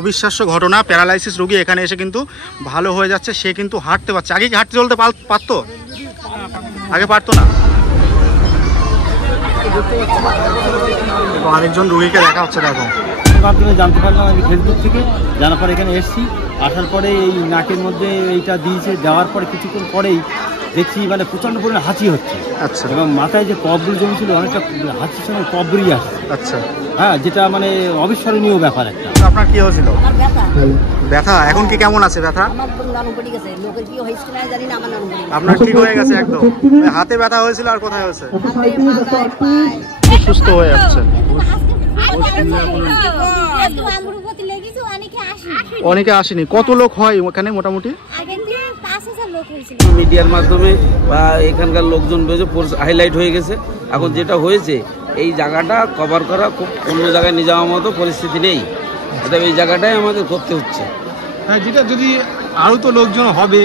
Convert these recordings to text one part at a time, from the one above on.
অবিশ্বাস্য ঘটনা, প্যারালাইসিস রোগী এখানে এসে কিন্তু ভালো হয়ে যাচ্ছে। সে কিন্তু হাঁটতে পারছে। আগে কি হাঁটতে চলতে পারতো? আগে পারতো না। আরেকজন রোগীকে দেখা হচ্ছে। দেখো, মাধ্যমে জানতে পারলাম, আমি ফেসবুক থেকে জানার পর এখানে এসেছি। আসার পরে এই নাকের মধ্যে এইটা দিয়েছে, দেওয়ার পরে কিছুক্ষণ পরেই দেখছি মানে প্রচণ্ড পরিমাণে হাঁচি হচ্ছে। আচ্ছা। এবং মাথায় যে কফগুলো জমেছিল অনেকটা হাঁচির সময় কফ বেরিয়ে আসছে। আচ্ছা। হ্যাঁ, যেটা মানে অবিস্মরণীয় ব্যাপার একটা। আপনার কি হয়েছিল? ব্যথা। এখন কি কেমন আছে ব্যথা? আপনার ঠিক হয়ে গেছে একদম? হাতে ব্যথা হয়েছিল আর কোথায় হয়েছে? সুস্থ হয়ে যাচ্ছে। অনেকে আসেনি। কত লোক হয় ওখানে মোটামুটি? মিডিয়ার মাধ্যমে বা এখানকার লোকজন হাইলাইট হয়ে গেছে। এখন যেটা হয়েছে, এই জায়গাটা কভার করা খুব অন্য জায়গায় নিয়ে যাওয়ার মতো পরিস্থিতি নেই। এটা এই জায়গাটাই আমাদের করতে হচ্ছে। হ্যাঁ, যেটা যদি আরো তো লোকজন হবে,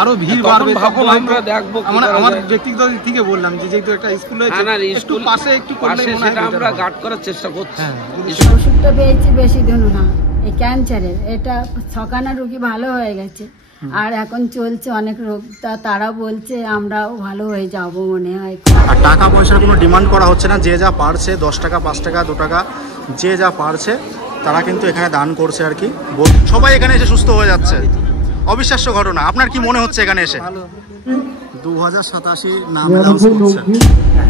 আরো ভিড় বাড়বে, আমরা দেখবো। আমার ব্যক্তিগত দিক থেকে বললাম যে যেহেতু একটা স্কুল হয়েছে, একটু পাশে একটু করলে সেটা আমরা গার্ড করার চেষ্টা করছি। ওষুধটা পেয়েছি বেশি দিন না, এই ক্যান্সারের। এটা ছখানা রোগী ভালো হয়ে গেছে, আর এখন চলছে অনেক রোগ। তারা বলছে আমরাও ভালো হয়ে যাব মনে হয়। আর টাকা পয়সার কোনো ডিমান্ড করা হচ্ছে না। যে যা পারছে, 10 টাকা, 5 টাকা, 2 টাকা, যে যা পারছে তারা কিন্তু এখানে দান করছে আর কি। সবাই এখানে এসে সুস্থ হয়ে যাচ্ছে। অবিশ্বাস্য ঘটনা। আপনার কি মনে হচ্ছে এখানে এসে? 2087 নাম অ্যানাউন্স করছে।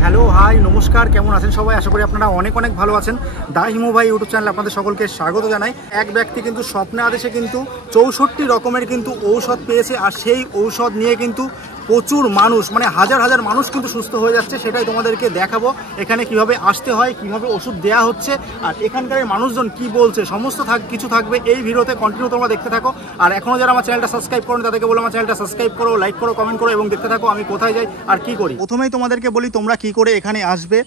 হ্যালো, হাই, নমস্কার, কেমন আছেন সবাই? আশা করি আপনারা অনেক অনেক ভালো আছেন। দা হিমু ভাই ইউটিউব চ্যানেলে আপনাদের সকলকে স্বাগত জানাই। এক ব্যক্তি কিন্তু স্বপ্নে আদেশে কিন্তু 64 রকমের কিন্তু ঔষধ পেয়েছে, আর সেই ঔষধ নিয়ে কিন্তু প্রচুর মানুষ, মানে হাজার হাজার মানুষ কিন্তু সুস্থ হয়ে যাচ্ছে। সেটাই তোমাদেরকে দেখাবো এখানে কিভাবে আসতে হয়, কিভাবে ওষুধ দেওয়া হচ্ছে, আর এখানকার মানুষজন কি বলছে, সমস্ত কিছু থাকবে এই ভিডিওতে। কন্টিনিউ তোমরা দেখতে থাকো। আর এখনও যারা আমার চ্যানেলটা সাবস্ক্রাইব করো তাদেরকে বলো আমার চ্যানেলটা সাবস্ক্রাইব করো, লাইক করো, কমেন্ট করো এবং দেখতে থাকো আমি কোথায় যাই আর কি করি। প্রথমেই তোমাদেরকে বলি তোমরা কি করে এখানে আসবে।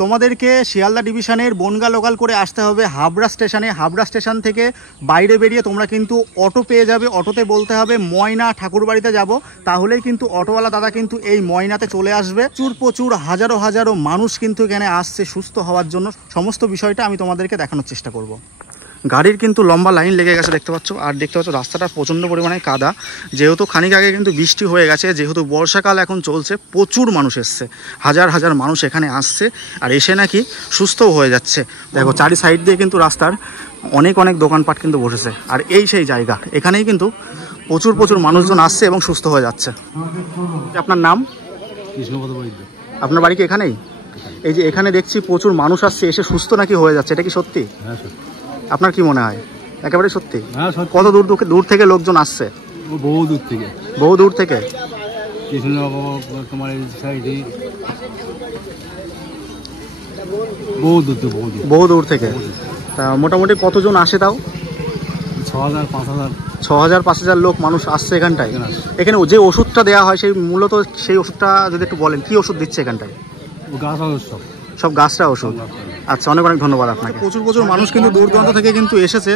তোমাদেরকে শিয়ালদা ডিভিশনের বনগা লোকাল করে আসতে হবে হাবড়া স্টেশনে। হাবড়া স্টেশন থেকে বাইরে বেরিয়ে তোমরা কিন্তু অটো পেয়ে যাবে। অটোতে বলতে হবে ময়না ঠাকুরবাড়িতে যাব, তাহলেই কিন্তু অটোওয়ালা দাদা কিন্তু এই ময়নাতে চলে আসবে। প্রচুর হাজারো হাজারো মানুষ কিন্তু এখানে আসছে সুস্থ হওয়ার জন্য। সমস্ত বিষয়টা আমি তোমাদেরকে দেখানোর চেষ্টা করব। গাড়ির কিন্তু লম্বা লাইন লেগে গেছে দেখতে পাচ্ছ। আর দেখতে পাচ্ছ রাস্তাটা প্রচণ্ড পরিমাণে কাদা, যেহেতু খানিক আগে কিন্তু বৃষ্টি হয়ে গেছে। যেহেতু বর্ষাকাল এখন চলছে, প্রচুর মানুষ এসছে, হাজার হাজার মানুষ এখানে আসছে, আর এসে নাকি সুস্থও হয়ে যাচ্ছে। দেখো চারি সাইড দিয়ে কিন্তু রাস্তার অনেক অনেক দোকানপাট কিন্তু বসেছে, আর এই সেই জায়গা। এখানেই কিন্তু প্রচুর মানুষজন আসছে এবং সুস্থ হয়ে যাচ্ছে। আপনার নাম? কৃষ্ণপদ বৈদ্য। আপনার বাড়ি কি এখানেই? এই যে এখানে দেখছি প্রচুর মানুষ আসছে, এসে সুস্থ নাকি হয়ে যাচ্ছে, এটা কি সত্যি? হ্যাঁ, সত্যি। আপনার কি মনে হয়? একেবারে সত্যি? হ্যাঁ, সত্যি। কত দূর থেকে লোকজন আসছে? বহু দূর থেকে। বহু দূর থেকে? তোমার এই সাইডে বহু দূর থেকে। তা মোটামুটি কতজন আসে তাও? 6000-5000 লোক মানুষ আসছে এখানটায়। এখানে যে ওষুধটা দেওয়া হয় সেই মূলত সেই ওষুধটা যদি একটু বলেন, কি ওষুধ দিচ্ছে এখানটায়? সব গাছটা ওষুধ। আচ্ছা, অনেক অনেক ধন্যবাদ আপনাকে। প্রচুর মানুষ কিন্তু দূর দূরান্ত থেকে কিন্তু এসেছে।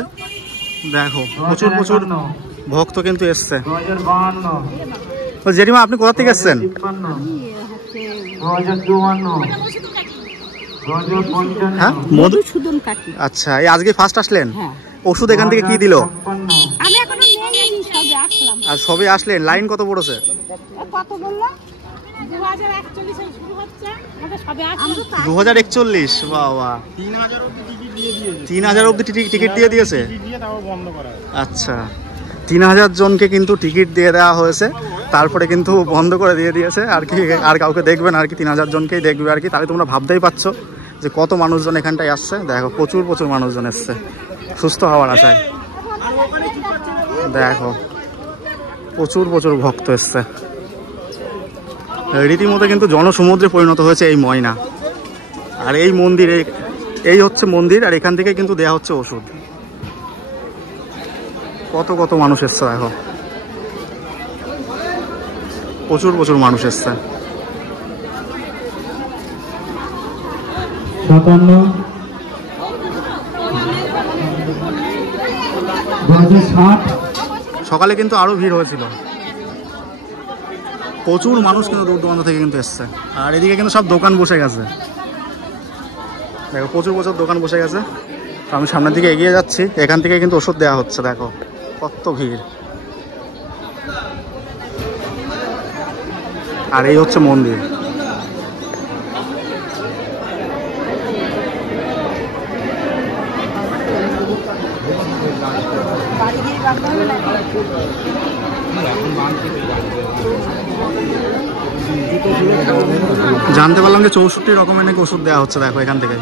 দেখো প্রচুর ভক্ত কিন্তু এসছে। জেঠিমা, আপনি কোথা থেকে এসছেন? হ্যাঁ, মধুসূদন কাকি। আচ্ছা, এই আজকে ফার্স্ট আসলেন? ওষুধ এখান থেকে কি দিল? আর সবে আসলেন? লাইন কত পড়েছে? 2041। বাবা, 3000 অব্দি টিকিট দিয়ে দিয়েছে। আচ্ছা, 3000 জনকে কিন্তু টিকিট দিয়ে দেওয়া হয়েছে, তারপরে কিন্তু বন্ধ করে দিয়েছে আর কি। আর কাউকে দেখবে না আর কি, 3000 জনকেই দেখবে আর কি। তাহলে তোমরা ভাবতেই পারছো যে কত মানুষজন এখানটায় আসছে। দেখো প্রচুর মানুষজন এসছে সুস্থ হওয়ার আশায়। দেখো প্রচুর ভক্ত এসছে। রীতিমতো কিন্তু জনসমুদ্রে পরিণত হয়েছে এই ময়না। আর এই মন্দির, এই হচ্ছে মন্দির, আর এখান থেকে কিন্তু দেয়া হচ্ছে ওষুধ। কত মানুষ এসছে। দেখো প্রচুর মানুষ এসছে। 57 সকালে কিন্তু আরো ভিড় হয়েছিল। প্রচুর মানুষ কিন্তু দূর দূরান্ত থেকে কিন্তু এসছে। আর এদিকে কিন্তু সব দোকান বসে গেছে। দেখো প্রচুর দোকান বসে গেছে। আমি সামনের দিকে এগিয়ে যাচ্ছি, এখান থেকে কিন্তু ওষুধ দেওয়া হচ্ছে। দেখো কত ভিড়। আর এই হচ্ছে মন্দির। জানতে পারলাম যে 64 রকমের নাকি ওষুধ দেওয়া হচ্ছে। দেখো এখান থেকে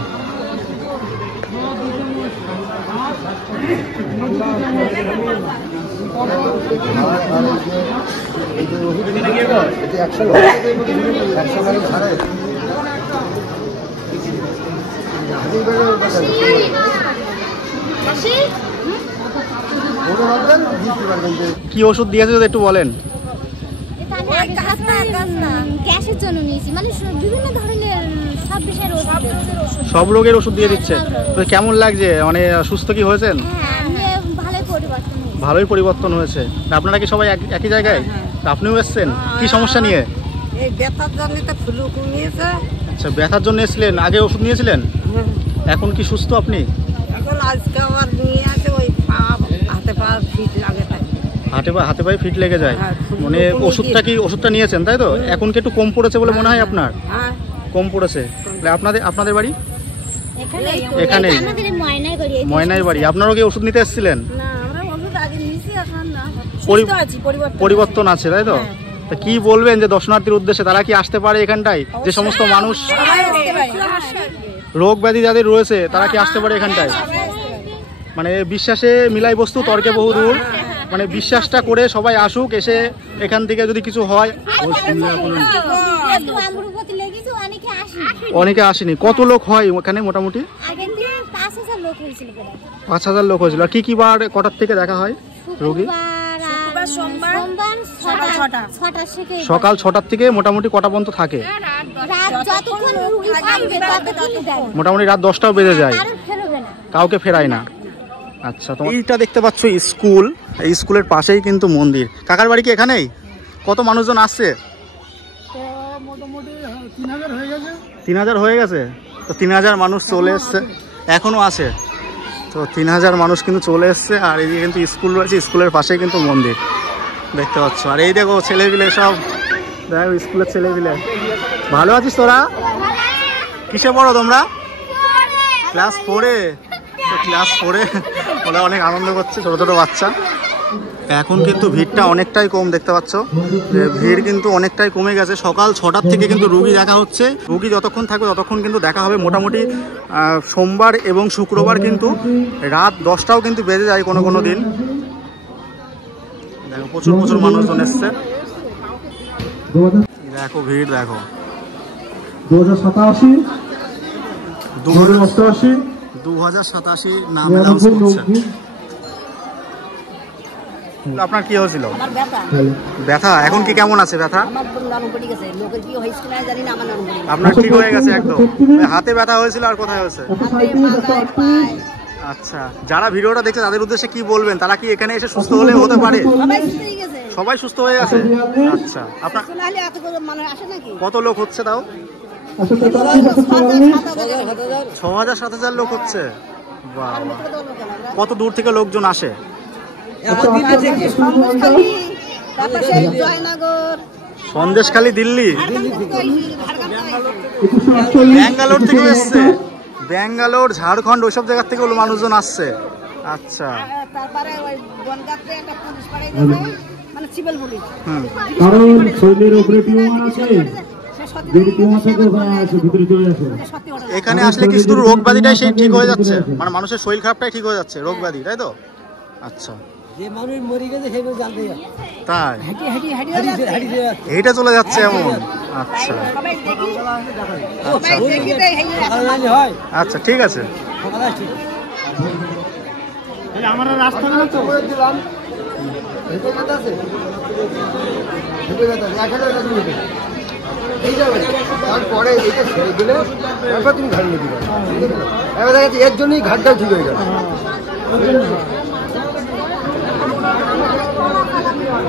কি ওষুধ দিয়েছে যদি একটু বলেন। গ্যাসের জন্য নিয়েছি, মানে বিভিন্ন ধরনের সব রোগের ওষুধ দিয়ে দিচ্ছে। তো কেমন লাগছে, মানে সুস্থ কি হয়েছেন? ভালোই পরিবর্তন হয়েছে। আপনারা কি সবাই একই জায়গায়? আপনিও এসছেন কি সমস্যা নিয়ে? এই ব্যথার জন্য তো ফ্লু কমিয়েছে। আচ্ছা, ব্যথার জন্য এসেছিলেন, আগে ওষুধ নিয়েছিলেন? এখন কি সুস্থ আপনি? এখন আজকে আবার নিয়ে আছে, ওই হাতে পা ফিট লাগে, হাতে পায়ে ফিট লেগে যায়। মানে ওষুধটা নিয়েছেন তাই তো? এখন কি একটু কম পড়েছে বলে মনে হয় আপনার? কম পড়েছে। আপনাদের বাড়ি এখানে? ময়নাই বাড়ি। আপনারাও কি ওষুধ নিতে এসেছিলেন? পরিবর্তন আছে তাই তো? কি বলবেন যে দর্শনার্থীর উদ্দেশ্যে, তারা কি আসতে পারে এখানটায়? যে সমস্ত মানুষ রোগ ব্যাধি যাদের রয়েছে তারা কি আসতে পারে এখানটায়? মানে বিশ্বাসে মিলাই বস্তু, তর্কে বহুদূর। মানে বিশ্বাসটা করে সবাই আসুক, এসে এখান থেকে যদি কিছু হয়। অনেকে আসেনি। কত লোক হয় ওখানে মোটামুটি? 5000 লোক হয়েছিল। কি কি বার কটার থেকে দেখা হয় রোগী? সকাল 6টার থেকে মোটামুটি কটা পর্যন্ত থাকে? মোটামুটি রাত 10টাও বেজে যায়, কাউকে ফেরায় না। আচ্ছা, তো এইটা দেখতে পাচ্ছ স্কুল, এই স্কুলের পাশেই কিন্তু মন্দির। কাকার বাড়ি কি এখানেই? কত মানুষজন আসছে? 3000 হয়ে গেছে। তো 3000 মানুষ চলে এসছে, এখনো আছে। তো 3000 মানুষ কিন্তু চলে এসছে। আর এই যে কিন্তু স্কুল রয়েছে, স্কুলের পাশেই কিন্তু মন্দির দেখতে পাচ্ছ। আর এই দেখো ছেলেপিলে সব, দেখো স্কুলের ছেলেপিলে। ভালো আছিস তোরা? কিসে পড়ো তোমরা? ক্লাস 4-এ। ক্লাস 4-এ ওরা অনেক আনন্দ করছে, ছোটো ছোটো বাচ্চা। এখন কিন্তু ভিড়টা অনেকটাই কম দেখতে পাচ্ছ, ভিড় কিন্তু অনেকটাই কমে গেছে। সকাল 6টার থেকে কিন্তু রুগী দেখা হচ্ছে। রুগী যতক্ষণ থাকবে ততক্ষণ কিন্তু দেখা হবে। মোটামুটি সোমবার এবং শুক্রবার কিন্তু রাত 10টাও কিন্তু বেজে যায় কোনো কোনো দিন। দেখো প্রচুর প্রচুর মানুষজন এসছে। দেখো ভিড় দেখো। 2087 নাম অ্যানাউন্স করছে। আপনার কি হয়েছিল? ব্যথা। এখন কি কেমন আছে ব্যথা? আপনার ঠিক হয়ে গেছে একদম? হাতে ব্যথা হয়েছিল, আর কোথায় হয়েছে? আচ্ছা, যারা ভিডিওটা দেখছে তাদের উদ্দেশ্যে কি বলবেন? তারা কি এখানে এসে সুস্থ হলে হতে পারে? সবাই সুস্থ হয়ে গেছে। আচ্ছা, আপনার কত লোক হচ্ছে তাও? 6000-7000 লোক হচ্ছে। কত দূর থেকে লোকজন আসে? সন্দেশখালী, দিল্লি, ব্যাঙ্গালোর থেকে এসছে। ব্যাঙ্গালোর, ঝাড়খণ্ড, ওইসব জায়গার থেকে মানুষজন আসছে। আচ্ছা, এখানে আসলে কি শুধু রোগ ব্যাধিটাই সেই ঠিক হয়ে যাচ্ছে? মানে মানুষের শরীর খারাপটাই ঠিক হয়ে যাচ্ছে, রোগ ব্যাধি, তাই তো? আচ্ছা, যে মানুষ মরে গেছে সেগুলো জানতে যায়, তাই হেঁটে চলে যাচ্ছে এমন? আচ্ছা আচ্ছা, ঠিক আছে। আমরা রাস্তা না তো তারপরে এইটা ছেড়ে দিলে তারপর তুমি ঘাড় নিতে পারো। এবার দেখা যাচ্ছে এর জন্যই ঘাটটা ঠিক হয়ে গেল।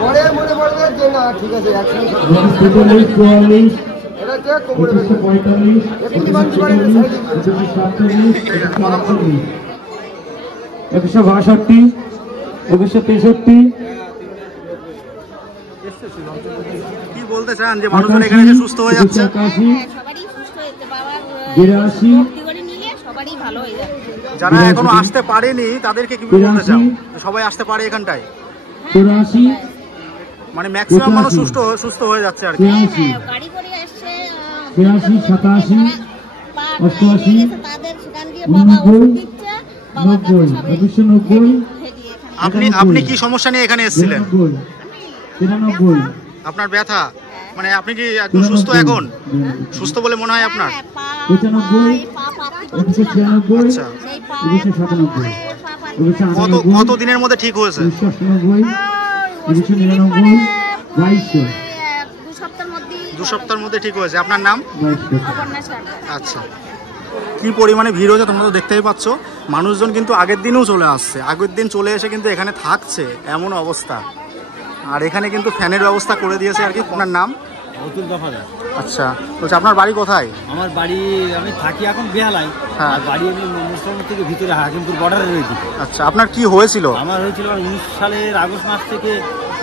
পরে মনে পড়বে যে না ঠিক আছে, এটা কোমরে 2162, 2163। কি বলতে চান যে মানুষজন এখানে এসে সুস্থ হয়ে যাচ্ছে? 82, যারা এখনো আসতে পারেনি তাদেরকে কি বলতে চান? সবাই আসতে পারে এখানটায়, 84, মানে ম্যাক্সিমাম মানুষ সুস্থ হয়ে যাচ্ছে আর কি। 83, 87, 88, 90, 190। আপনি কি সমস্যা নিয়ে এখানে এসেছিলেন? 93, আপনার ব্যথা, মানে আপনি কি একদম সুস্থ এখন? সুস্থ বলে মনে হয় আপনার? 95, 196, আচ্ছা, 197, কত দিনের মধ্যে ঠিক হয়েছে? 199, 199, 2200। 2 সপ্তাহের মধ্যে ঠিক হয়েছে। আপনার নাম? 2200। আচ্ছা, কি পরিমাণে ভিড় হয়েছে তোমরা তো দেখতেই পাচ্ছ। মানুষজন কিন্তু আগের দিনেও চলে আসছে, আগের দিন চলে এসে কিন্তু এখানে থাকছে, এমন অবস্থা। আর এখানে কিন্তু ফ্যানের ব্যবস্থা করে দিয়েছে আর কি। আপনার নাম? অতুল দফাদার। আচ্ছা, বলছি আপনার বাড়ি কোথায়? আমার বাড়ি, আমি থাকি এখন বেহালায়। হ্যাঁ। আর বাড়ি আমি মুসলমান থেকে ভিতরে হাকিমপুর বর্ডারে রয়েছি। আচ্ছা, আপনার কি হয়েছিল? আমার হয়েছিল 19 সালের আগস্ট মাস থেকে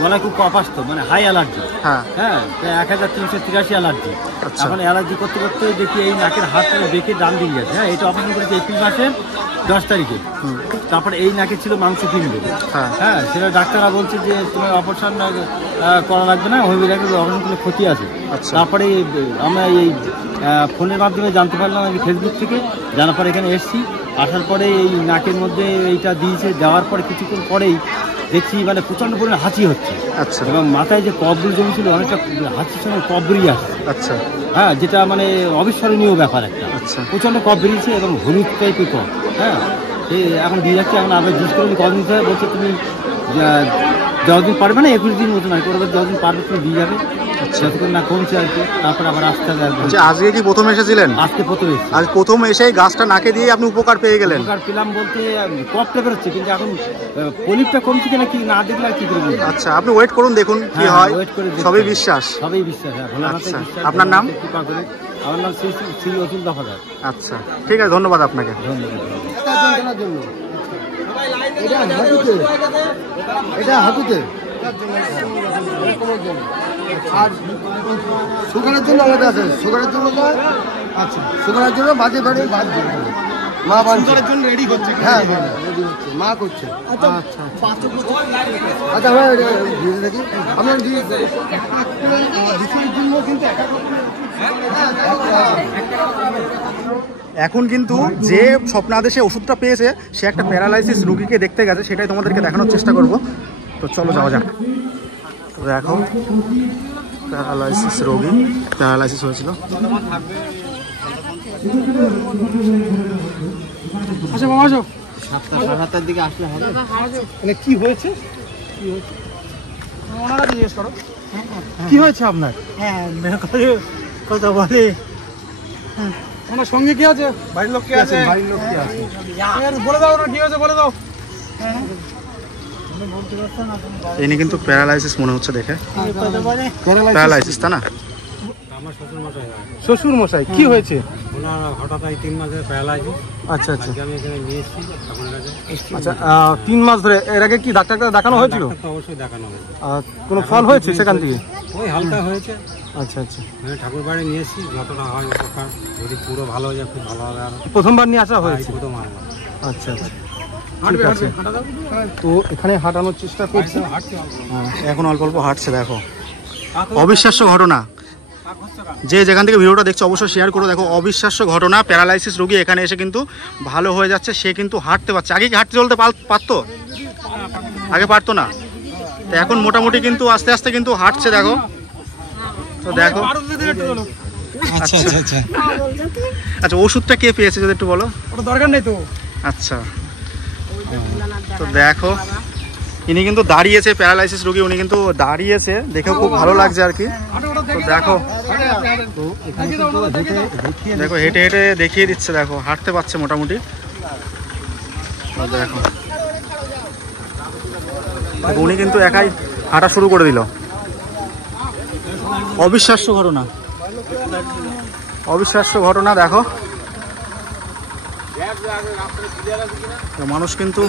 গলায় খুব কফ আসতো, মানে হাই অ্যালার্জি। হ্যাঁ, হ্যাঁ, 1383 অ্যালার্জি। আচ্ছা। এখন অ্যালার্জি করতে করতে দেখি এই নাকের হাতটা বেঁকে ডান দিকে গেছে। হ্যাঁ, এটা অপারেশন করেছি এপ্রিল মাসের 10 তারিখে। তারপরে এই নাকে ছিল মাংস কিনবে। হ্যাঁ, হ্যাঁ, সেটা ডাক্তাররা বলছে যে তোমার অপারেশন করা লাগবে না, হোমিওপ্যাথি অপারেশন করলে ক্ষতি আছে। আচ্ছা। তারপরে আমরা এই ফোনের মাধ্যমে জানতে পারলাম, আমি ফেসবুক থেকে জানার পরে এখানে এসেছি। আসার পরে এই নাকের মধ্যে এইটা দিয়েছে, দেওয়ার পরে কিছুক্ষণ পরেই দেখছি মানে প্রচণ্ড পরিমাণে হাঁচি হচ্ছে। আচ্ছা, এবং মাথায় যে কফগুলো জমেছিল অনেকটা হাঁচির সঙ্গে কফ বেরিয়ে আসছে। আচ্ছা, হ্যাঁ, যেটা মানে অবিস্মরণীয় ব্যাপার একটা। আচ্ছা, প্রচণ্ড কফ বেরিয়েছে এবং হলুদ টাইপের কফ। হ্যাঁ, এই এখন দিয়ে যাচ্ছে। এখন আবার জিজ্ঞেস করে কদিন দিতে হবে, বলছে তুমি যতদিন পারবে না, 21 দিন মতো নয়, করবে যতদিন পারবে তুমি দিয়ে যাবে। যতক্ষণ না কমছে আর কি, তারপর আবার আসতে হবে। আজকে কি প্রথম এসেছিলেন? আজকে প্রথম এসেছি। আজ প্রথম এসে গাছটা নাকে দিয়ে আপনি উপকার পেয়ে গেলেন? উপকার পেলাম বলতে কফটা বেরোচ্ছে, কিন্তু এখন পলিপটা কমছে কিনা কি না দেখলে আর কি করে বলবো। আচ্ছা, আপনি ওয়েট করুন, দেখুন কি হয়। সবই বিশ্বাস। সবই বিশ্বাস। হ্যাঁ, আচ্ছা, আপনার নাম? কৃপা করে। আমার নাম শ্রী অতুল দফাদার। আচ্ছা, ঠিক আছে, ধন্যবাদ আপনাকে। এটা হাঁটুতে আর সুগারের জন্য আলাদা আছে। সুগারের জন্য আচ্ছা, সুগারের জন্য বাজে বাড়ি বাদ দিতে হবে। মা সুগারের জন্য রেডি হচ্ছে। হ্যাঁ, রেডি হচ্ছে, মা করছে। আচ্ছা, আচ্ছা, আমরা দিয়ে দেখি আপনার জন্য কিন্তু এখন কিন্তু যে স্বপ্নাদেশে ওষুধটা পেয়েছে সে একটা প্যারালাইসিস রোগীকে দেখতে গেছে, সেটাই তোমাদেরকে দেখানোর চেষ্টা করব। তো চলো যাওয়া যাক। তো দেখো, প্যারালাইসিস রোগী, প্যারালাইসিস হয়েছিল। আচ্ছা বাবা, আসো। 7:30 দিকে আসলে হবে। মানে কি হয়েছে? ওনারা জিজ্ঞেস করো কি হয়েছে আপনার? হ্যাঁ, কথা বলে। ওনার সঙ্গে কি আছে? বাড়ির লোক কি আছে? বাড়ির লোক কি আছে? বলে দাও না কি হয়েছে, বলে দাও। ইনি কিন্তু প্যারালাইসিস মনে হচ্ছে দেখে। প্যারালাইসিস তা না? আমার শ্বশুরমশাই। শ্বশুর মশাই, কি হয়েছে? ওনার হঠাৎ 3 মাসের প্যারালাইসিস। আচ্ছা, আচ্ছা, আমি এখানে নিয়ে এসেছি আপনার কাছে। আচ্ছা, 3 মাস ধরে। এর আগে কি ডাক্তারকে দেখানো হয়েছিল? তো অবশ্যই দেখানো হয়েছে। কোনো ফল হয়েছে সেখান থেকে? ওই হালকা হয়েছে। আচ্ছা, আচ্ছা, আমি ঠাকুর বাড়ি নিয়ে এসেছি, যতটা হয় উপকার, যদি পুরো ভালো হয়ে যায় খুব ভালো হবে। আর প্রথমবার নিয়ে আসা হয়েছে? প্রথম আসলাম। আচ্ছা, আচ্ছা, ঠিক আছে। তো এখানে হাঁটানোর চেষ্টা করছি। এখন অল্প অল্প হাঁটছে, দেখো। অবিশ্বাস্য ঘটনা। যে যেখান থেকে ভিডিওটা দেখছো অবশ্যই শেয়ার করো। দেখো, অবিশ্বাস্য ঘটনা। প্যারালাইসিস রোগী এখানে এসে কিন্তু ভালো হয়ে যাচ্ছে, সে কিন্তু হাঁটতে পারছে। আগে কি হাঁটতে চলতে পারতো? আগে পারতো না, তো এখন মোটামুটি কিন্তু আস্তে আস্তে কিন্তু হাঁটছে, দেখো। তো দেখো, আচ্ছা, আচ্ছা, আচ্ছা, আচ্ছা, ওষুধটা কে পেয়েছে যদি একটু বলো? ওটা দরকার নেই তো। আচ্ছা, তো দেখো, ইনি কিন্তু দাঁড়িয়েছে, প্যারালাইসিস রোগী, উনি কিন্তু দাঁড়িয়েছে, দেখেও খুব ভালো লাগছে আর কি। তো দেখো, দেখো হেঁটে হেঁটে দেখিয়ে দিচ্ছে, দেখো হাঁটতে পারছে মোটামুটি। তো দেখো, উনি কিন্তু একাই হাঁটা শুরু করে দিল। অবিশ্বাস্য ঘটনা, অবিশ্বাস্য ঘটনা। দেখো, মানুষ কিন্তু,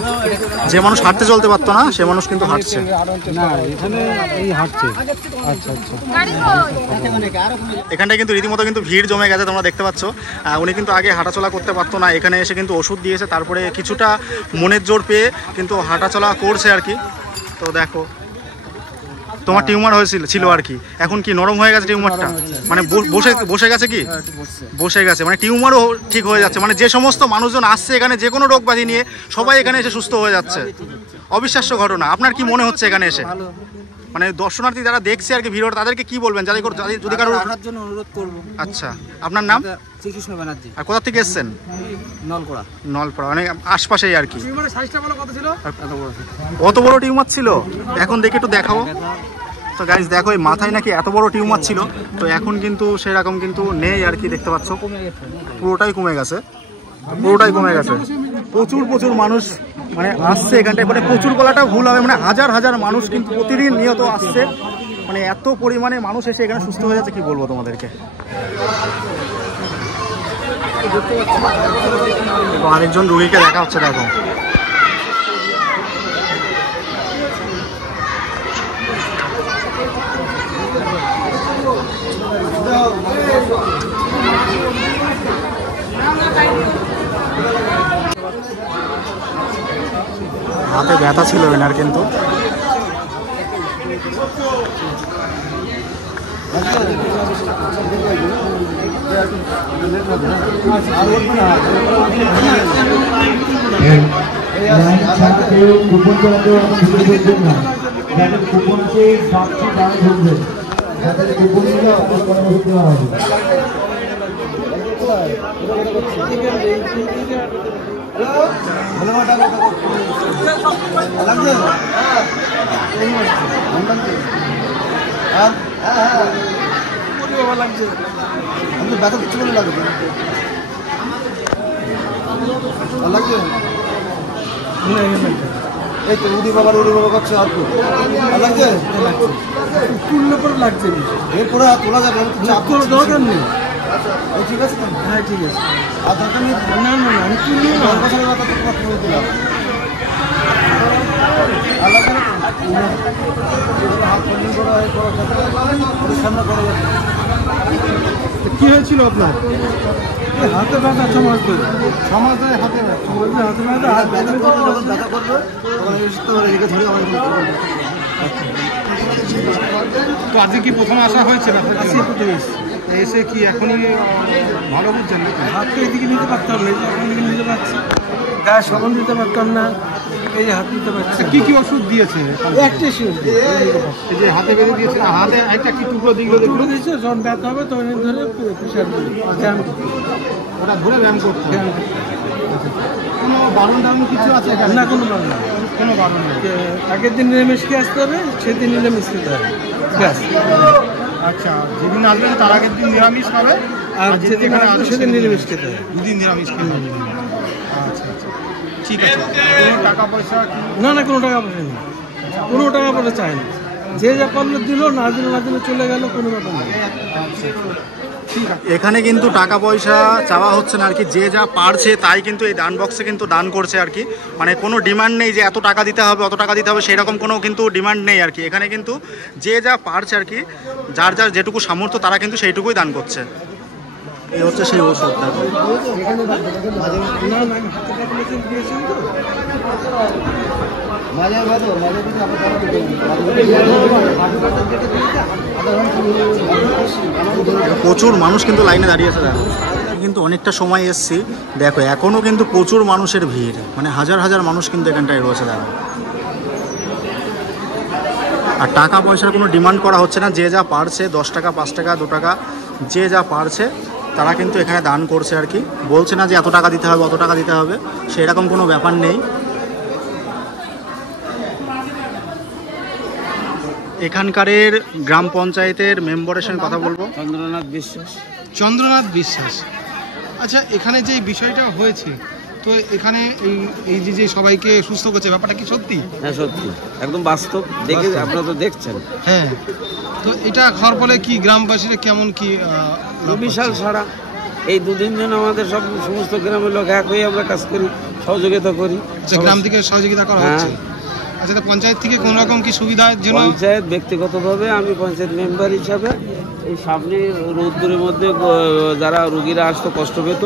যে মানুষ হাঁটতে চলতে পারতো না সে মানুষ কিন্তু হাঁটছে। এখানটায় কিন্তু রীতিমতো কিন্তু ভিড় জমে গেছে, তোমরা দেখতে পাচ্ছ। উনি কিন্তু আগে হাঁটাচলা করতে পারতো না, এখানে এসে কিন্তু ওষুধ দিয়েছে, তারপরে কিছুটা মনের জোর পেয়ে কিন্তু হাঁটাচলা করছে আর কি। তো দেখো, তোমার টিউমার ছিল আর কি, এখন কি নরম হয়ে গেছে টিউমারটা? মানে বসে গেছে কি? বসে গেছে, মানে টিউমারও ঠিক হয়ে যাচ্ছে। মানে যে সমস্ত মানুষজন আসছে এখানে যে কোনো রোগ ব্যাধি নিয়ে, সবাই এখানে এসে সুস্থ হয়ে যাচ্ছে। অবিশ্বাস্য ঘটনা। আপনার কি মনে হচ্ছে এখানে এসে? মানে দর্শনার্থী যারা দেখছে আর কি ভিডিওটা, তাদেরকে কি বলবেন যদি কারো জন্য অনুরোধ করব? আচ্ছা, আপনার নাম? শ্রীকৃষ্ণ ব্যানার্জি। আর কোথা থেকে এসেছেন? নলপড়া, মানে আশপাশেই আর কি। কত বড় টিউমার ছিল? এখন দেখে একটু দেখাবো। তো গাইস দেখো, এই মাথায় নাকি এত বড় টিউমার ছিল, তো এখন কিন্তু সেরকম কিন্তু নেই আর কি, দেখতে পাচ্ছ পুরোটাই কমে গেছে, পুরোটাই কমে গেছে। প্রচুর মানুষ মানে আসছে এখানটায়, মানে প্রচুর বলাটা ভুল হবে, মানে হাজার হাজার মানুষ কিন্তু প্রতিদিন নিয়ত আসছে। মানে এত পরিমাণে মানুষ এসে এখানে সুস্থ হয়ে যাচ্ছে, কি বলবো তোমাদেরকে। আরেকজন রোগীকে দেখা হচ্ছে, দেখো। হাতে ব্যথা ছিল এনার কিন্তু। ব্যথা কিছু বলে লাগবে এই তো উড়ি বাবা করছে। আর তো লাগছে, তুললে পরে লাগছে, এরপরে আর তোলা যাবে দরকার নেই। ঠিক আছে, হ্যাঁ ঠিক আছে, আর দরকার নেই। না না না, আমি তুলি কি হয়েছিল আপনার? হাতে ব্যথা, সমাজ ধরে হাতে ব্যথা করবে, তো আজকে কি প্রথম আসা হয়েছে না? এসে কি এখনই ভালো বুঝছেন না? হাতকে এদিকে নিতে পারতাম না, এখন নিতে পারছি, গায়ে সাবান দিতে পারতাম না, এই যে হাত দিতে পারছি। কি কি ওষুধ দিয়েছে? একটা ওষুধ, এই যে হাতে বেঁধে দিয়েছে, হাতে একটা কি টুকরো দিগুলো দিয়েছে, যখন ব্যথা হবে তখন ধরে প্রেশার ব্যায়াম, ওটা ধরে ব্যায়াম করতে হবে। কোনো বারণ টারণ কিছু আছে না? কোনো বারণ নেই, কোনো বারণ নেই। আগের দিন নিরামিষ খেয়ে আসতে হবে, সেদিন নিরামিষ খেতে হবে, ব্যাস। আচ্ছা, যেদিন আসবেন তার আগের দিন নিরামিষ হবে, আর যেদিন আসবে সেদিন নিরামিষ খেতে হবে, দুদিন নিরামিষ খেতে হবে। আচ্ছা আচ্ছা, ঠিক আছে। টাকা পয়সা? না না, কোনো টাকা পয়সা নেই, কোনো টাকা পয়সা চাই না। যে যা পারলো দিল, না দিল চলে গেল, কোনো ব্যাপার নেই। এখানে কিন্তু টাকা পয়সা চাওয়া হচ্ছে না আর কি, যে যা পারছে তাই কিন্তু এই দান বক্সে কিন্তু দান করছে আর কি। মানে কোনো ডিমান্ড নেই যে এত টাকা দিতে হবে, অত টাকা দিতে হবে, সেরকম কোনো কিন্তু ডিমান্ড নেই আর কি। এখানে কিন্তু যে যা পারছে আর কি, যার যার যেটুকু সামর্থ্য তারা কিন্তু সেইটুকুই দান করছে। এই হচ্ছে সেই ওষুধ। প্রচুর মানুষ কিন্তু লাইনে দাঁড়িয়েছে, দেখো। কিন্তু অনেকটা সময় এসছি, দেখো এখনো কিন্তু প্রচুর মানুষের ভিড়, মানে হাজার হাজার মানুষ কিন্তু এখানটায় রয়েছে, দেখো। আর টাকা পয়সার কোনো ডিমান্ড করা হচ্ছে না, যে যা পারছে 10 টাকা 5 টাকা 2 টাকা যে যা পারছে তারা কিন্তু এখানে দান করছে আর কি। বলছে না যে এত টাকা দিতে হবে, অত টাকা দিতে হবে, সেরকম কোনো ব্যাপার নেই। এখানকারের গ্রাম পঞ্চায়েতের মেম্বারের সঙ্গে কথা বলবো। চন্দ্রনাথ বিশ্বাস। আচ্ছা, এখানে যে বিষয়টা হয়েছে, তো এখানে এই যে সবাইকে সুস্থ করছে, ব্যাপারটা কি সত্যি? হ্যাঁ সত্যি, একদম বাস্তব, দেখে আপনারা তো দেখছেন। হ্যাঁ, তো এটা খাওয়ার ফলে কি গ্রামবাসীরা কেমন কি? বিশাল সারা, এই 2 দিন জন্য আমাদের সমস্ত গ্রামের লোক এক হয়ে আমরা কাজ করি, সহযোগিতা করি। গ্রাম থেকে সহযোগিতা করা হচ্ছে। আচ্ছা, তা পঞ্চায়েত থেকে কোন রকম কি সুবিধার জন্য? পঞ্চায়েত ব্যক্তিগতভাবে আমি পঞ্চায়েত মেম্বার হিসাবে এই সামনে রোদ্দুরের মধ্যে যারা রুগীরা আসতো কষ্ট পেত,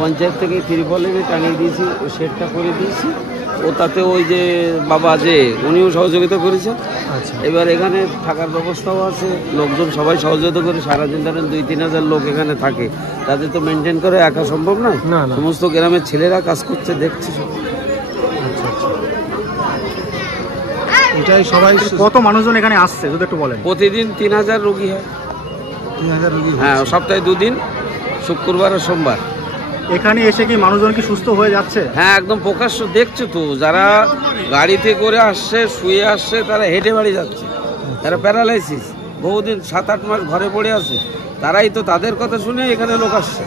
পঞ্চায়েত থেকে ত্রিপলে টাঙিয়ে দিয়েছি, শেডটা করে দিয়েছি। ও তাতে ওই যে বাবা যে উনিও সহযোগিতা করেছে। এবার এখানে থাকার ব্যবস্থাও আছে, লোকজন সবাই সহযোগিতা করে। সারাদিন ধরেন 2-3 হাজার লোক এখানে থাকে, তাদের তো মেনটেন করে একা সম্ভব নয়। সমস্ত গ্রামের ছেলেরা কাজ করছে, দেখছি সব। এটাই সবাই। কত মানুষজন এখানে আসছে যদি একটু বলেন? প্রতিদিন 3000 রোগী হয়। 3000 রোগী? হ্যাঁ, সপ্তাহে 2 দিন, শুক্রবার আর সোমবার। এখানে এসে কি মানুষজন কি সুস্থ হয়ে যাচ্ছে? হ্যাঁ, একদম প্রকাশ্য দেখছো তো। যারা গাড়িতে করে আসছে, শুয়ে আসছে, তারা হেঁটে বাড়ি যাচ্ছে। যারা প্যারালাইসিস বহুদিন 7-8 মাস ঘরে পড়ে আছে, তারাই তো, তাদের কথা শুনে এখানে লোক আসছে।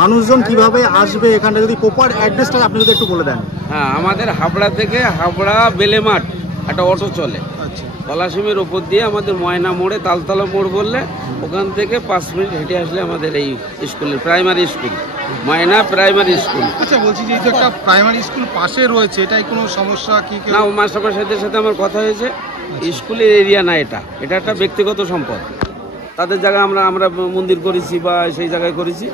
মানুষজন কিভাবে আসবে এখানে, যদি প্রপার অ্যাড্রেসটা আপনি যদি একটু বলে দেন। হ্যাঁ, আমাদের হাবড়া থেকে হাবড়া বেলেমাঠ একটা অটো চলে, পলাশিমের ওপর দিয়ে আমাদের ময়না মোড়ে তালতলা মোড় বললে, ওখান থেকে 5 মিনিট হেঁটে আসলে আমাদের এই স্কুলের প্রাইমারি স্কুল, ময়না প্রাইমারি স্কুল। আচ্ছা, বলছি যে একটা প্রাইমারি স্কুল পাশে রয়েছে, এটাই কোনো সমস্যা কি? না, মাস্টারমশাইদের সাথে আমার কথা হয়েছে, স্কুলের এরিয়া না, এটা একটা ব্যক্তিগত সম্পদ। তাদের জায়গায় আমরা মন্দির করেছি বা সেই জায়গায় করেছি,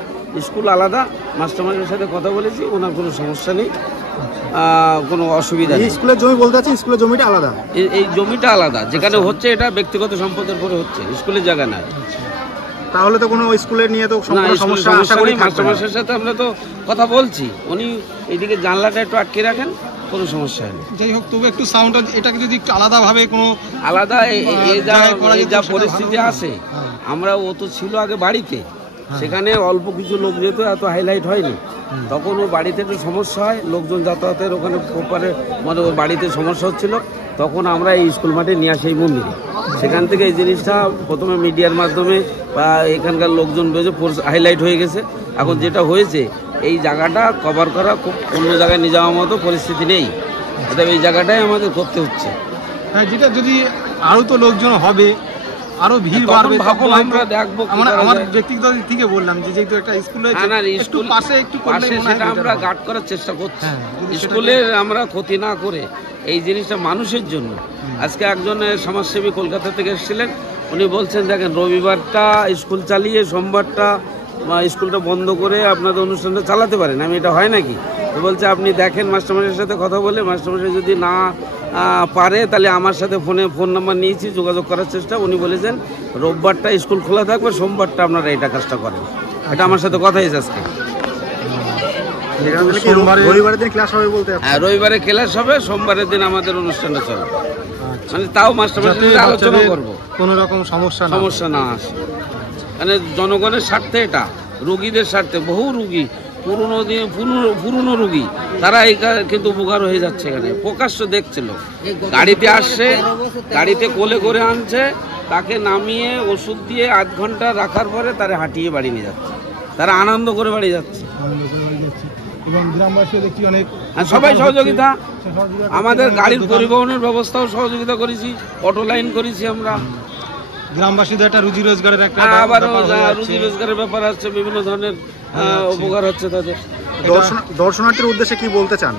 স্কুল আলাদা। মাস্টারমশাইয়ের সাথে কথা বলেছি, ওনার কোনো সমস্যা নেই, কোনো অসুবিধা নেই। স্কুলের জমি বলতে আছে, স্কুলের জমিটা আলাদা? এই জমিটা আলাদা, যেখানে হচ্ছে এটা ব্যক্তিগত সম্পদের পরে হচ্ছে, স্কুলের জায়গা না। তাহলে তো কোনো স্কুলের নিয়ে তো সমস্যা আশা করি। মাস্টারমশাইয়ের সাথে আমরা তো কথা বলছি, উনি এইদিকে জানলাটা একটু আটকে রাখেন, কোনো সমস্যা নেই। যাই হোক, তবে একটু সাউন্ড, এটাকে যদি একটু আলাদাভাবে কোনো আলাদা এই যা পরিস্থিতি আছে, আমরা ও তো ছিল আগে বাড়িতে, সেখানে অল্প কিছু লোক যেত, এত হাইলাইট হয়নি। তখন ওর বাড়িতে একটু সমস্যা হয়, লোকজন যাতায়াতের ওখানে ওপারে, মানে ওর বাড়িতে সমস্যা হচ্ছিল, তখন আমরা এই স্কুল মাঠে নিয়ে আসি এই মন্দিরে। সেখান থেকে এই জিনিসটা প্রথমে মিডিয়ার মাধ্যমে বা এখানকার লোকজন বেজে হাইলাইট হয়ে গেছে। এখন যেটা হয়েছে, এই জায়গাটা কভার করা খুব, অন্য জায়গায় নিয়ে যাওয়ার মতো পরিস্থিতি নেই, এটা এই জায়গাটাই আমাদের করতে হচ্ছে। হ্যাঁ, যেটা যদি আরও তো লোকজন হবে, আরো ভিড় বাড়বে, তখন আমরা দেখবো। আমার ব্যক্তিগত দিক থেকে বললাম যে যেহেতু একটা স্কুল হয়েছে, একটু পাশে একটু করলে সেটা আমরা গার্ড করার চেষ্টা করছি, স্কুলের আমরা ক্ষতি না করে। এই জিনিসটা মানুষের জন্য। আজকে একজন সমাজসেবী কলকাতা থেকে এসেছিলেন, উনি বলছেন দেখেন, রবিবারটা স্কুল চালিয়ে সোমবারটা স্কুলটা বন্ধ করে আপনাদের অনুষ্ঠানটা চালাতে পারেন। আমি এটা হয় নাকি? তো বলছে আপনি দেখেন, মাস্টারমশাইয়ের সাথে কথা বলে, মাস্টারমশাই যদি না পারে তাহলে আমার সাথে ফোন নাম্বার নিয়েছি, যোগাযোগ করার চেষ্টা। উনি বলেছেন রোববারটা স্কুল খোলা থাকবে, সোমবারটা আপনারা এটা কাজটা করেন। এটা আমার সাথে কথা হয়েছে আজকে। রবিবারের দিন ক্লাস হবে বলতে? হ্যাঁ, রবিবারে ক্লাস হবে, সোমবারের দিন আমাদের অনুষ্ঠানটা চলবে। মানে তাও মাস্টারমশাই আলোচনা করবো, কোনো রকম সমস্যা না আসে। মানে জনগণের স্বার্থে, এটা রোগীদের স্বার্থে। বহু রুগী, পুরনো রুগী, তারা এই কিন্তু উপকার হয়ে যাচ্ছে। এখানে প্রকাশ্য দেখছিল, গাড়িতে আসছে, গাড়িতে কোলে করে আনছে, তাকে নামিয়ে ওষুধ দিয়ে 8 ঘন্টা রাখার পরে তারা হাঁটিয়ে বাড়ি নিয়ে যাচ্ছে, তারা আনন্দ করে বাড়ি যাচ্ছে। এবং গ্রামবাসী দেখি অনেক সবাই সহযোগিতা, আমাদের গাড়ির পরিবহনের ব্যবস্থাও সহযোগিতা করেছি, অটো লাইন করেছি আমরা। গ্রামবাসীদের একটা রুজি রোজগারের একটা আবারও রুজি রোজগারের ব্যাপার আছে, বিভিন্ন ধরনের উপকার হচ্ছে তাদের। দর্শনার্থীর উদ্দেশ্যে কি বলতে চান,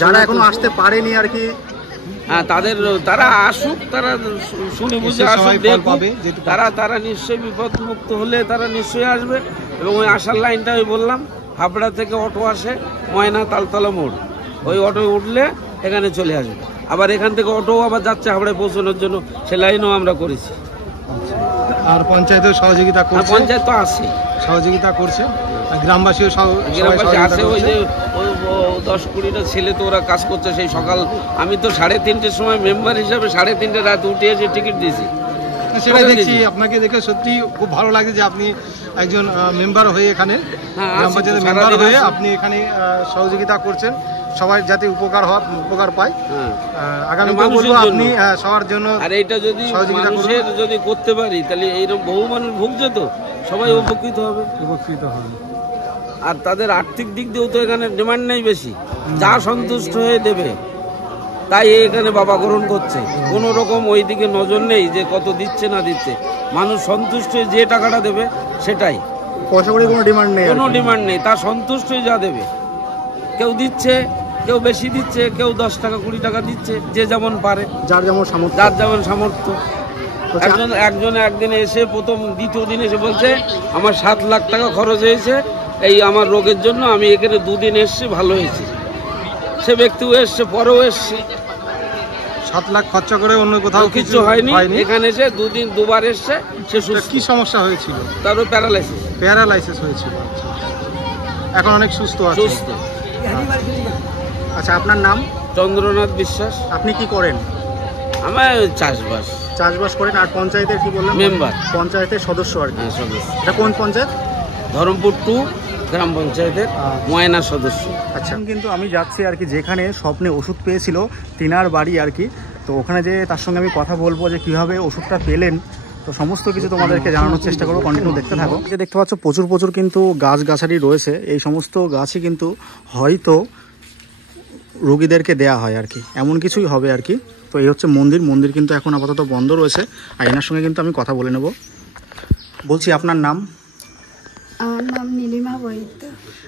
যারা এখনো আসতে পারেনি আর কি? হ্যাঁ, তারা আসুক, তারা শুনে বুঝে আসুক, দেখুক। তারা নিশ্চয়ই বিপদমুক্ত হলে তারা নিশ্চয়ই আসবে। এবং ওই আসার লাইনটা আমি বললাম, হাবড়া থেকে অটো আসে ময়না তালতলা মোড়, ওই অটোয় উঠলে এখানে চলে আসবে। আবার এখান থেকে অটো আবার যাচ্ছে হাবড়ায় পৌঁছানোর জন্য, সে লাইনও আমরা করেছি। আর পঞ্চায়েতেও সহযোগিতা করছে? পঞ্চায়েত তো আছে, সহযোগিতা করছে, গ্রামবাসীও আছে। ওই যে 10-20টা ছেলে তো ওরা কাজ করছে সেই সকাল। আমি তো 3:30টার সময় মেম্বার হিসাবে 3:30 রাত উঠে এসে টিকিট দিয়েছি। সেটাই দেখছি, আপনাকে দেখে সত্যি খুব ভালো লাগে যে আপনি একজন মেম্বার হয়ে এখানে, গ্রাম পঞ্চায়েতের মেম্বার হয়ে আপনি এখানে সহযোগিতা করছেন, সবাই যাতে উপকার পায়। আগামী বলবো আপনি সবার জন্য। আর এইটা যদি মানুষের যদি করতে পারি, তাহলে এইরকম বহু মানুষ ভুগছে, তো সবাই উপকৃত হবে। আর তাদের আর্থিক দিক দিয়েও তো এখানে ডিমান্ড নেই বেশি, যা সন্তুষ্ট হয়ে দেবে তাই এখানে বাবা গ্রহণ করছে। কোনো রকম ওই দিকে নজর নেই যে কত দিচ্ছে না দিচ্ছে। মানুষ সন্তুষ্ট হয়ে যে টাকাটা দেবে সেটাই, পয়সা করে কোনো ডিমান্ড নেই, কোনো ডিমান্ড নেই, তার সন্তুষ্ট হয়ে যা দেবে। কেউ দিচ্ছে, কেউ বেশি দিচ্ছে, কেউ 10 টাকা 20 টাকা দিচ্ছে, যে যেমন পারে, যার যেমন সামর্থ্য। যার যেমন সামর্থ্য। একজনে একদিন এসে দ্বিতীয় দিন এসে বলছে আমার 7 লাখ টাকা খরচ হয়েছে এই আমার রোগের জন্য, আমি এখানে 2 দিন এসছি, ভালো হয়েছে। সে ব্যক্তিও এসছে, পরেও এসছে, 7 লাখ খরচা করে অন্য কোথাও কিছু হয়নি, এখানে এসে 2 দিন 2বার এসছে। সে কি সমস্যা হয়েছিল? তারও প্যারালাইসিস হয়েছিল। এখন অনেক সুস্থ আছে। আচ্ছা, আপনার নাম? চন্দ্রনাথ বিশ্বাস। আপনি কি করেন? আমার চাষবাস করেন। আর পঞ্চায়েতের কি বললেন? মেম্বার, পঞ্চায়েতের সদস্য আর কি। সদস্য। এটা কোন পঞ্চায়েত? ধরমপুর 2 গ্রাম পঞ্চায়েতের ময়না সদস্য। আচ্ছা, কিন্তু আমি যাচ্ছি আর কি যেখানে স্বপ্নে ওষুধ পেয়েছিল তিনার বাড়ি আর কি। তো ওখানে যে তার সঙ্গে আমি কথা বলবো যে কীভাবে ওষুধটা পেলেন, তো সমস্ত কিছু তোমাদেরকে জানানোর চেষ্টা করবো। কন্টিনিউ দেখতে থাকো। যে দেখতে পাচ্ছ প্রচুর কিন্তু গাছগাছালি রয়েছে, এই সমস্ত গাছই কিন্তু হয়তো রোগীদেরকে দেয়া হয় আর কি, এমন কিছুই হবে আর কি। তো এই হচ্ছে মন্দির কিন্তু এখন আপাতত বন্ধ রয়েছে। আর এনার সঙ্গে কিন্তু আমি কথা বলে নেব। বলছি, আপনার নাম? আমার নাম নীলিমা বৈদ্য।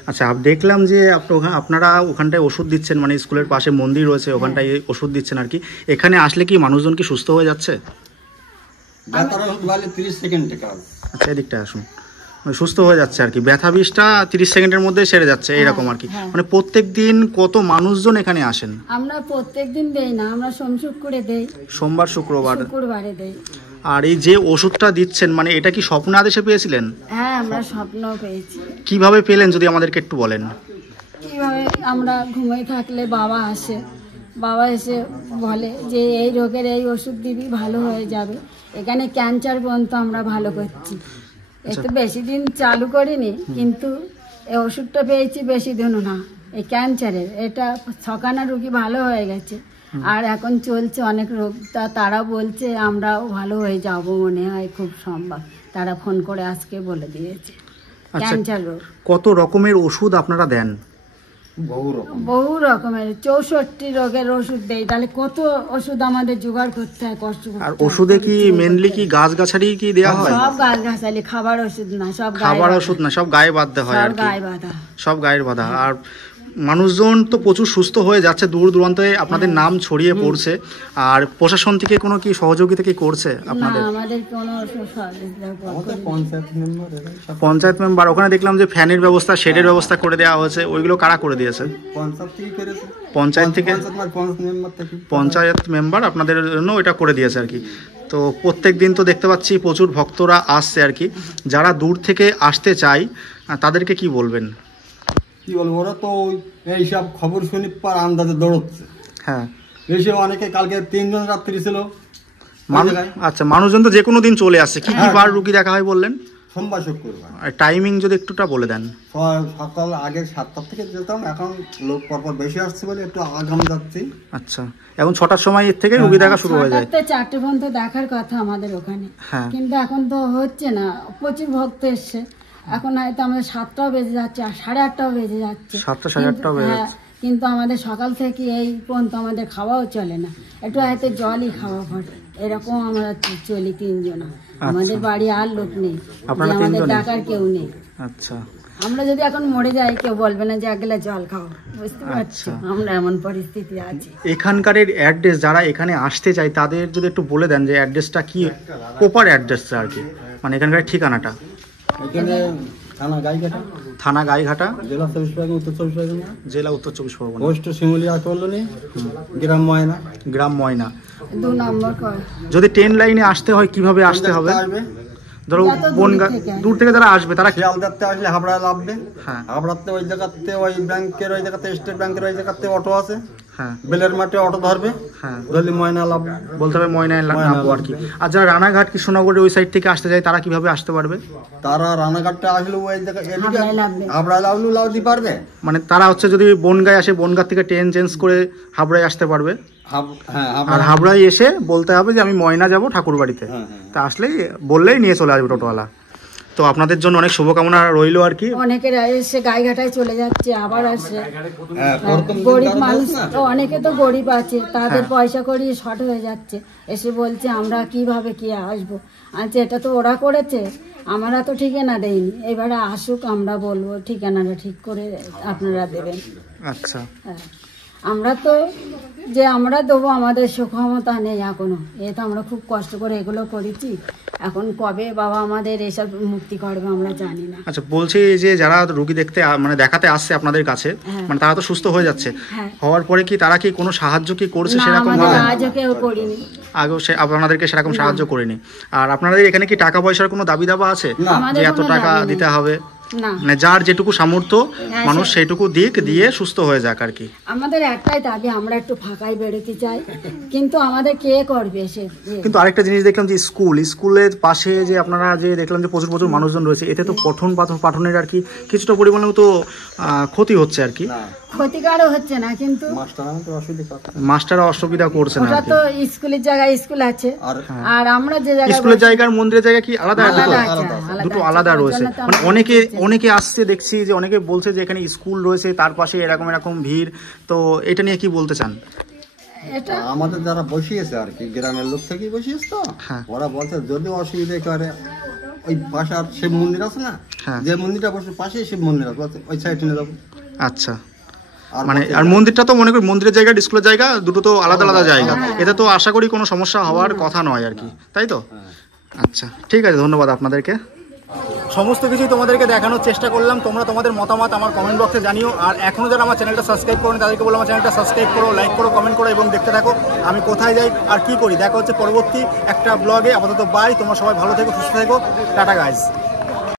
আচ্ছা, দেখলাম যে আপনারা ওখানটায় ওষুধ দিচ্ছেন, মানে স্কুলের পাশে মন্দির রয়েছে, ওখানটায় ওষুধ দিচ্ছেন আর কি। এখানে আসলে কি মানুষজন কি সুস্থ হয়ে যাচ্ছে? 30 সেকেন্ডে কাজ। আচ্ছা, এদিকটা আসুন। সুস্থ হয়ে যাচ্ছে আর কি, ব্যথা বিষটা 30 সেকেন্ডের মধ্যে সেরে যাচ্ছে, এরকম আর কি। মানে প্রত্যেক দিন কত মানুষজন এখানে আসেন? আমরা প্রত্যেক দিন দেই না, আমরা করে দেই, সোমবার শুক্রবারে দেই। আর এই যে ওষুধটা দিচ্ছেন, মানে এটা কি স্বপ্ন আদেশে পেয়েছিলেন? হ্যাঁ, আমরা স্বপ্ন পেয়েছি। কিভাবে পেলেন যদি আমাদেরকে একটু বলেন? কিভাবে, আমরা ঘুমিয়ে থাকলে বাবা এসে বলে যে এই রোগের এই ওষুধ দিবি, ভালো হয়ে যাবে। এখানে ক্যান্সার পর্যন্ত আমরা ভালো করছি। একটু বেশি দিন চালু করিনি, কিন্তু এই ওষুধটা পেয়েছি বেশি দিনও না। এই ক্যান্সারের এটা 6খানা রুগী ভালো হয়ে গেছে, আর এখন চলছে অনেক রোগ। তারা বলছে আমরাও ভালো হয়ে যাব, মনে হয় খুব সম্ভব। তারা ফোন করে আজকে বলে দিয়েছে ক্যান্সার রোগ। কত রকমের ওষুধ আপনারা দেন? বহু রকমের, 64 রোগের ওষুধ দেয়। তাহলে কত ওষুধ আমাদের জোগাড় করতে হয়, কষ্ট করতে হয়। আর ওষুধে কি মেনলি কি গাছগাছালি কি দেয়া হয়? সব গাছগাছালি, খাবার ওষুধ না, সব সব গায়ে বাঁধতে হয় আর কি, সব গায়ের বাঁধা। আর মানুষজন তো প্রচুর সুস্থ হয়ে যাচ্ছে, দূর দূরান্তে আপনাদের নাম ছড়িয়ে পড়ছে। আর প্রশাসন থেকে কোনো কি সহযোগিতা কি করছে আপনাদের? পঞ্চায়েত মেম্বার, ওখানে দেখলাম যে ফ্যানের ব্যবস্থা, শেডের ব্যবস্থা করে দেওয়া হয়েছে, ওইগুলো কারা করে দিয়েছে? পঞ্চায়েত মেম্বার আপনাদের জন্য এটা করে দিয়েছে আর কি। তো প্রত্যেক দিন তো দেখতে পাচ্ছি প্রচুর ভক্তরা আসছে আর কি। যারা দূর থেকে আসতে চায় তাদেরকে কি বলবেন? কি বলবো, ওরা তো এইসব খবর শুনি পার আন্দাজে দৌড়চ্ছে। হ্যাঁ, এসে অনেকে কালকে 3 জন রাত্রি ছিল। আচ্ছা, মানুষজন তো যে কোনো দিন চলে আসছে। কি বার রুগী দেখা হয় বললেন? সোমবার শুক্রবার। আর টাইমিং যদি একটুটা বলে দেন। সকাল আগে 7টা থেকে যেতাম, এখন লোক পরপর বেশি আসছে বলে একটু আগাম যাচ্ছি। আচ্ছা, এখন 6টার সময় এর থেকে রুগী দেখা শুরু হয়ে যায়। 4টে পর্যন্ত দেখার কথা আমাদের ওখানে, কিন্তু এখন তো হচ্ছে না, প্রচুর ভক্ত এসছে। এখন হয়তো আমাদের 7টাও বেজে যাচ্ছে, আর 8:30টাও বেজে যাচ্ছে। 7টা 8:30টাও বেজে যাচ্ছে। কিন্তু আমাদের সকাল থেকে এই পর্যন্ত আমাদের খাওয়াও চলে না, একটু হয়তো জলই খাওয়া পড়ে, এরকম আমরা চলি 3 জন। আমাদের বাড়ি আর লোক নেই, আমাদের ডাকার কেউ নেই। আচ্ছা, আমরা যদি এখন মরে যাই কেউ বলবে না যে এক গ্লাস জল খাও, বুঝতে পারছি আমরা এমন পরিস্থিতি আছে। এখানকার অ্যাড্রেস, যারা এখানে আসতে চায় তাদের যদি একটু বলে দেন যে অ্যাড্রেসটা কি, প্রপার অ্যাড্রেসটা আর কি, মানে এখানকার ঠিকানাটা। এখানে থানা গাইঘাটা, জেলা 24 পরগনা, উত্তর 24 পরগনা, জেলা উত্তর 24 পরগনা, পোস্ট শিমুলিয়া কলোনি, গ্রাম ময়না 2 নম্বর। যদি ট্রেন লাইনে আসতে হয় কিভাবে আসতে হবে? ধরো বনগা দূর থেকে যারা আসবে তারা শিয়ালদাতে আসলে হাবড়ায় নামবে। হাবড়াতে ওই জায়গাতে ওই ব্যাংকের ওই জায়গাতে, স্টেট ব্যাংকের ওই জায়গাতে অটো আছে। বেলের মাঠে অটো ধরবে, ধরলে ময়না লাভবে, বলতে হবে ময়নায় নামবো আর কি। আর যারা রানাঘাট কৃষ্ণনগরের ওই সাইড থেকে আসতে যায় তারা কিভাবে আসতে পারবে? তারা রানাঘাটে আসলে ওই জায়গা হাবড়ায় লাভলেও লাভতে পারবে। মানে তারা হচ্ছে যদি বনগায় আসে, বনগাঁ থেকে ট্রেন চেঞ্জ করে হাবড়ায় আসতে পারবে। আর হাবড়ায় এসে বলতে হবে যে আমি ময়না যাব ঠাকুর বাড়িতে, তা আসলেই বললেই নিয়ে চলে আসবে টোটোওয়ালা। তো তো আপনাদের জন্য অনেক শুভকামনা রইলো আর কি। অনেকের এসে গাইঘাটায় চলে যাচ্ছে, আবার আসে। গরিব মানুষ অনেকে তো গরিব আছে, তাদের পয়সা করিয়ে শর্ট হয়ে যাচ্ছে, এসে বলছে আমরা কিভাবে কি আসবো। আচ্ছা, এটা তো ওরা করেছে, আমরা তো ঠিকানা দেইনি, এবারে আসুক, আমরা বলবো ঠিকানাটা ঠিক করে আপনারা দেবেন। আচ্ছা, হ্যাঁ, আমরা তো যে আমরা দেবো, আমাদের সক্ষমতা নেই এখনো। এ তো আমরা খুব কষ্ট করে এগুলো করেছি, এখন কবে বাবা আমাদের এসব মুক্তি করবে আমরা জানি না। আচ্ছা, বলছি যে যারা রোগী দেখতে মানে দেখাতে আসছে আপনাদের কাছে, মানে তারা তো সুস্থ হয়ে যাচ্ছে, হওয়ার পরে কি তারা কি কোনো সাহায্য কি করছে সেরকম ভাবে? আজও কেউ করিনি, আগেও আপনাদেরকে সেরকম সাহায্য করেনি। আর আপনাদের এখানে কি টাকা পয়সার কোনো দাবি দাবা আছে যে এত টাকা দিতে হবে? মানে যার যেটুকু সামর্থ্য মানুষ সেইটুকু দিক, দিয়ে সুস্থ হয়ে যাক আর কি। আমাদের একটাই দাবি, আমরা একটু ফাঁকায় বেরোতে চাই, কিন্তু আমাদের কে করবে সে। কিন্তু আরেকটা জিনিস দেখলাম যে স্কুলের পাশে যে আপনারা যে দেখলাম যে প্রচুর মানুষজন রয়েছে, এতে তো পাঠনের আর কি কিছুটা পরিমাণে তো ক্ষতি হচ্ছে আর কি। ক্ষতিকারও হচ্ছে না, কিন্তু মাস্টাররা অসুবিধা করছে না। ওটা তো স্কুলের জায়গায় স্কুল আছে, আর আমরা যে জায়গায় স্কুলের জায়গা আর মন্দিরের জায়গা কি আলাদা? দুটো আলাদা রয়েছে। মানে অনেকে আসছে দেখছি যে অনেকে বলছে যে এখানে স্কুল রয়েছে, তার পাশে এরকম ভিড়, তো এটা নিয়ে কি বলতে চান? এটা আমাদের যারা বসিয়েছে আর কি, গ্রামের লোক থেকেই বসিয়েছে, তো ওরা বলছে যদি অসুবিধা করে ওই পাশে আর শিব মন্দির আছে না, যে মন্দিরটা বসে পাশে শিব মন্দির আছে, ওই সাইডে নিয়ে যাবো। আচ্ছা, মানে আর মন্দিরটা তো মনে করি মন্দিরের জায়গা স্কুলের জায়গা দুটো তো আলাদা জায়গা, এতে তো আশা করি কোনো সমস্যা হওয়ার কথা নয় আর কি, তাই তো? আচ্ছা, ঠিক আছে, ধন্যবাদ আপনাদেরকে। সমস্ত কিছুই তোমাদেরকে দেখানোর চেষ্টা করলাম, তোমরা তোমাদের মতামত আমার কমেন্ট বক্সে জানিও। আর এখনও যারা আমার চ্যানেলটা সাবস্ক্রাইব করেন তাদেরকে বললাম আমার চ্যানেলটা সাবস্ক্রাইব করো, লাইক করো, কমেন্ট করো এবং দেখতে থাকো আমি কোথায় যাই আর কি করি। দেখা হচ্ছে পরবর্তী একটা ব্লগে। আপাতত বাই, তোমরা সবাই ভালো থেকো, সুস্থ থেকো, টাটা গাইজ।